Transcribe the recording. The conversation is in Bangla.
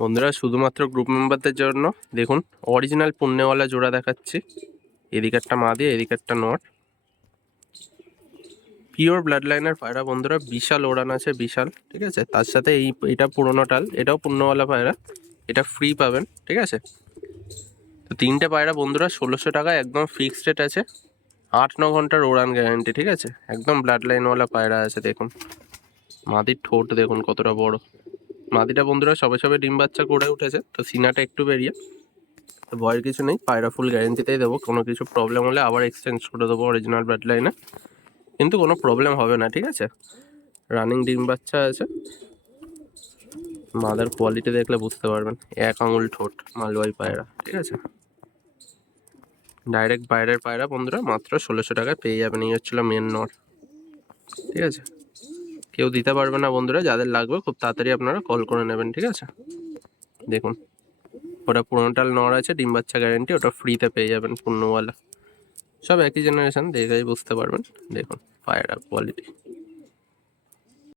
বন্ধুরা শুধুমাত্র গ্রুপ মেম্বারদের জন্য দেখুন অরিজিনাল পুণ্যওয়ালা জোড়া দেখাচ্ছি। এদিকে একটা মাদি, এদিকে একটা নর, পিওর ব্লাড লাইনের পায়রা বন্ধুরা। বিশাল ওড়ান আছে, বিশাল, ঠিক আছে। তার সাথে এটা পুরোনো টাল, এটাও পুণ্যওয়ালা পায়রা, এটা ফ্রি পাবেন, ঠিক আছে। তো 3টে পায়রা বন্ধুরা 1600 টাকা, একদম ফিক্সড রেট আছে। 8-9 ঘন্টার ওড়ান গ্যারান্টি, ঠিক আছে। একদম ব্লাড লাইনওয়ালা পায়রা আছে। দেখুন মাদির ঠোঁট দেখুন কতটা বড়। মাদিটা বন্ধুরা সবে সবে ডিম বাচ্চা করে উঠেছে, তো সিনাটা একটু বেরিয়ে, তো ভয়ের কিছু নেই। পায়রা ফুল গ্যারেন্টিতেই দেবো। কোনো কিছু প্রবলেম হলে আবার এক্সচেঞ্জ করে দেবো অরিজিনাল ব্লাড লাইনে, কিন্তু কোনো প্রবলেম হবে না, ঠিক আছে। রানিং ডিম বাচ্চা আছে। মাদার কোয়ালিটি দেখলে বুঝতে পারবেন। 1 আঙুল ঠোঁট, মালওয়াই পায়রা, ঠিক আছে। ডাইরেক্ট বাইরের পায়রা বন্ধুরা মাত্র 1600 টাকায় পেয়ে যাবেন। এই হচ্ছিল মেন নর, ঠিক আছে। কেউ দিতে পারবে না বন্ধুরা, যাদের লাগবে খুব তাড়াতাড়ি আপনারা কল করে নেবেন, ঠিক আছে। দেখুন ওটা পুরোনোটাল নর আছে, ডিম বাচ্চা গ্যারেন্টি, ওটা ফ্রিতে পেয়ে যাবেন পূর্ণওয়ালা। সব একই জেনারেশন, দেখেই বুঝতে পারবেন। দেখুন পায়রা কোয়ালিটি।